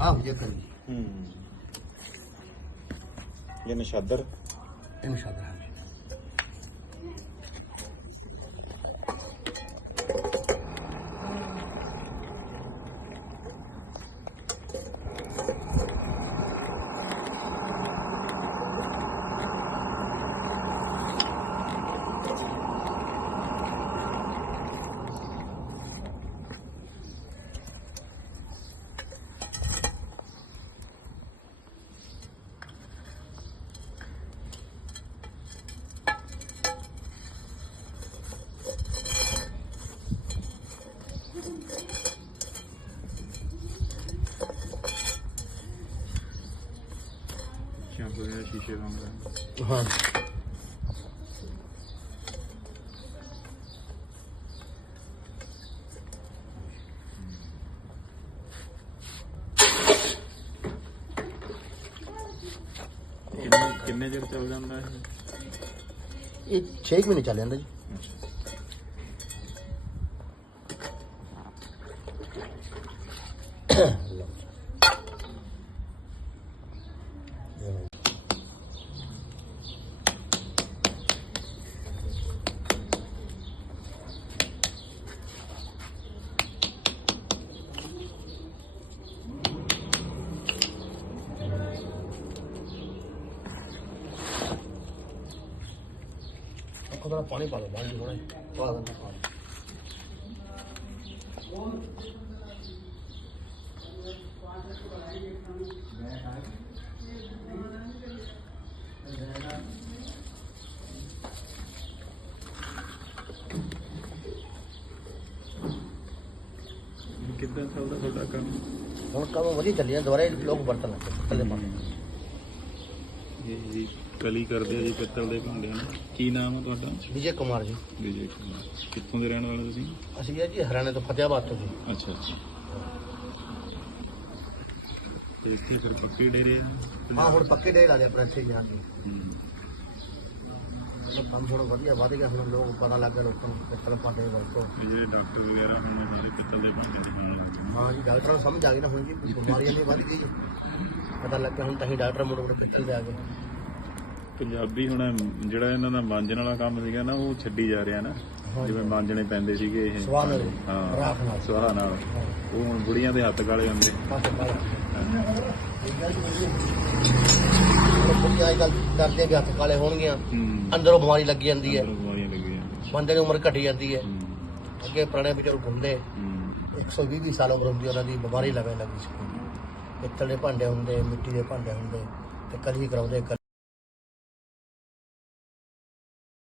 ਆਹ ਕਰੀ ਹੂੰ। ਇਹ ਨਸ਼ਾਦਰ ਇਨਸ਼ਾਅੱਲਾ ਚੰਪ ਗਿਆ ਸ਼ੀਸ਼ੇ ਦਾ ਹੁੰਦਾ ਹਾਂ ਕਿੰਨੇ ਕਿੰਨੇ ਚਿਰ ਚੱਲ ਜਾਂਦਾ ਇਹ ਇਹ 6 ਮਹੀਨੇ ਚੱਲ ਜਾਂਦਾ ਜੀ ਅੱਖੋਂ ਦਾ ਪਾਣੀ ਪਾ ਲਓ ਬਾਹਰ ਜੀ ਥੋੜਾ ਪਾ ਦਿੰਦਾ ਪਾਣੀ। ਕਿੱਦਾਂ ਚੱਲਦਾ ਤੁਹਾਡਾ ਕੰਮ? ਹੁਣ ਕੰਮ ਵਧੀਆ ਚੱਲੀ ਜਾਂਦਾ ਦੁਬਾਰਾ ਲੋਕ ਵਰਤਣ ਲੱਗੇ ਥੱਲੇ ਪਾਣੀ ਇਹ ਜੀ ਕਲੀ ਕਰਦੇ ਆ ਜੀ ਪਿੱਤਲ ਦੇ ਭਾਂਡਿਆਂ ਨੂੰ। ਕੀ ਨਾਮ ਹੈ ਤੁਹਾਡਾ? ਵਿਜੇ ਕੁਮਾਰ ਜੀ। ਵਿਜੇ ਕੁਮਾਰ। ਕਿੱਥੋਂ ਦੇ ਰਹਿਣ ਵਾਲੇ ਤੁਸੀਂ? ਅਸੀਂ ਇਹ ਜੀ ਹਰਿਆਣੇ ਤੋਂ ਫਤਿਆਬਾਦ ਤੋਂ ਜੀ। ਅੱਛਾ ਅੱਛਾ। ਤੇ ਇੱਥੇ ਫਿਰ ਪੱਕੇ ਡੇਰੇ ਆ? ਹਾਂ ਹੁਣ ਪੱਕੇ ਡੇ ਲਾ ਦੇ ਆਪਣੇ ਇੱਥੇ ਜਾ। ਹੂੰ। ਮਤਲਬ ਕੰਮ ਥੋੜਾ ਵਧੀਆ ਵਧ ਗਿਆ ਹੁਣ ਲੋਕ ਪਤਾ ਲੱਗ ਗਿਆ ਲੋਕਾਂ ਨੂੰ ਪਿੱਤਲ ਪਾਟੇ ਵਰਤੋਂ ਵੀ ਜਿਹੜੇ ਡਾਕਟਰ ਵਗੈਰਾ ਹੁਣ ਸਾਰੇ ਪਿੱਤਲ ਦੇ ਭਾਂਡਿਆਂ ਦੀ। ਹਾਂ ਜੀ ਡਾਕਟਰਾਂ ਨੂੰ ਸਮਝ ਆ ਗਈ ਨਾ ਹੁਣ ਜੀ ਬਿਮਾਰੀਆਂ ਦੀ ਵੱਧ ਗਈ ਜੀ ਪਤਾ ਲੱਗ ਗਿਆ ਹੁਣ ਤਾਂ ਹੀ ਡਾਕਟਰ ਮੁੜ ਮੁੜ ਦੇ ਆ ਗਏ ਪੰਜਾਬੀ ਹੁਣ ਜਿਹੜਾ ਇਹਨਾਂ ਦਾ ਮਾਂਜਣ ਵਾਲਾ ਕੰਮ ਸੀਗਾ ਨਾ ਉਹ ਛੱਡੀ ਜਾ ਰਿਹਾ ਨਾ। ਜਿਵੇਂ ਮਾਂਜਣੇ ਪੈਂਦੇ ਸੀਗੇ ਇਹ। ਸਵਾਹ ਨਾਲ। ਹਾਂ। ਰਾਖ ਨਾਲ। ਸਵਾਹ ਨਾਲ। ਉਹ ਹੁਣ ਬੁੜੀਆਂ ਦੇ ਹੱਥ ਕਾਲੇ ਹੁੰਦੇ। ਕਰਦੇ ਵੀ ਹੱਥ ਕਾਲੇ ਹੋਣਗੀਆਂ। ਅੰਦਰੋਂ ਬਿਮਾਰੀ ਲੱਗੀ ਜਾਂਦੀ ਹੈ। ਲੱਗੀਆਂ ਬੰਦੇ ਦੀ ਉਮਰ ਘਟੀ ਜਾਂਦੀ ਹੈ। ਅੱਗੇ ਪੁਰਾਣੇ ਬਜ਼ੁਰਗ ਹੁੰਦੇ। ਹੂੰ। 120 20 ਸਾਲ ਉਮਰ ਹੁੰਦੀ ਉਹਨਾਂ ਦੀ ਬਿਮਾਰੀ ਲਵੇ ਲੱਗੀ ਸੀ ਪਿੱਤਲ ਦੇ ਭਾਂਡੇ ਹੁੰਦੇ ਮਿੱਟੀ ਦੇ ਭਾਂਡੇ ਹੁੰਦੇ ਤੇ ਕਲੀ ਕਰਾਉਂਦੇ